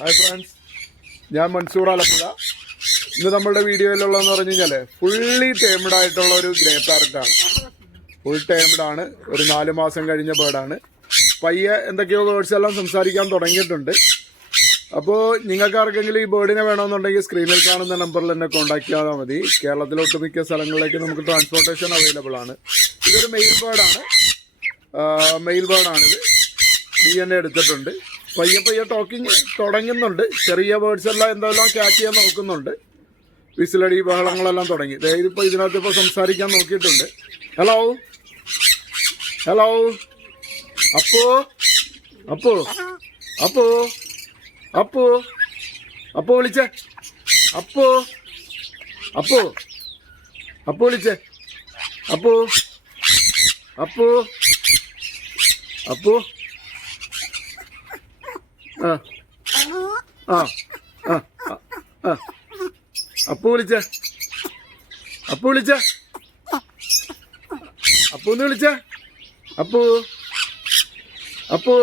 Hi friends, ഞാൻ മൻസൂർ ആലപ്പുഴ. ഇന്ന് നമ്മളുടെ വീഡിയോയിലുള്ളതെന്ന് പറഞ്ഞു കഴിഞ്ഞാൽ ഫുള്ളി ടേംഡ് ആയിട്ടുള്ള ഒരു ഗ്രേ പാരറ്റാണ്. ഫുൾ ടേംഡ് ആണ്. ഒരു 4 മാസം കഴിഞ്ഞ ബേർഡാണ്. പയ്യെ എന്തൊക്കെയോ വേർഡ്സ് എല്ലാം സംസാരിക്കാൻ തുടങ്ങിയിട്ടുണ്ട്. അപ്പോൾ നിങ്ങൾക്ക് ആർക്കെങ്കിലും ഈ ബേർഡിനെ വേണമെന്നുണ്ടെങ്കിൽ സ്ക്രീനിൽ കാണുന്ന നമ്പറിൽ എന്നെ കോൺടാക്ട് ചെയ്താൽ മതി. കേരളത്തിലെ ഒട്ടുമിക്ക സ്ഥലങ്ങളിലേക്ക് നമുക്ക് ട്രാൻസ്പോർട്ടേഷൻ അവൈലബിൾ ആണ്. ഇതൊരു മെയിൽ ബേർഡാണിത്. DNA എടുത്തിട്ടുണ്ട്. പയ്യെ ടോക്കിങ് തുടങ്ങുന്നുണ്ട്. ചെറിയ വേർഡ്സ് എല്ലാം എന്തെല്ലാം ക്യാച്ച് ചെയ്യാൻ നോക്കുന്നുണ്ട്. വിസിലടി ബഹളങ്ങളെല്ലാം തുടങ്ങി. ഇതിപ്പോൾ ഇതിനകത്ത് സംസാരിക്കാൻ നോക്കിയിട്ടുണ്ട്. ഹലോ അപ്പോ അപ്പോ അപ്പോ അപ്പോ അപ്പോ വിളിച്ചേ അപ്പോ അപ്പോ അപ്പോ വിളിച്ചേ അപ്പോ അപ്പോ അപ്പോ ആ ആ ആ ആ അപ്പോ വിളിച്ചേ അപ്പോ വിളിച്ചേ അപ്പൂന്ന് വിളിച്ചേ അപ്പോ അപ്പോ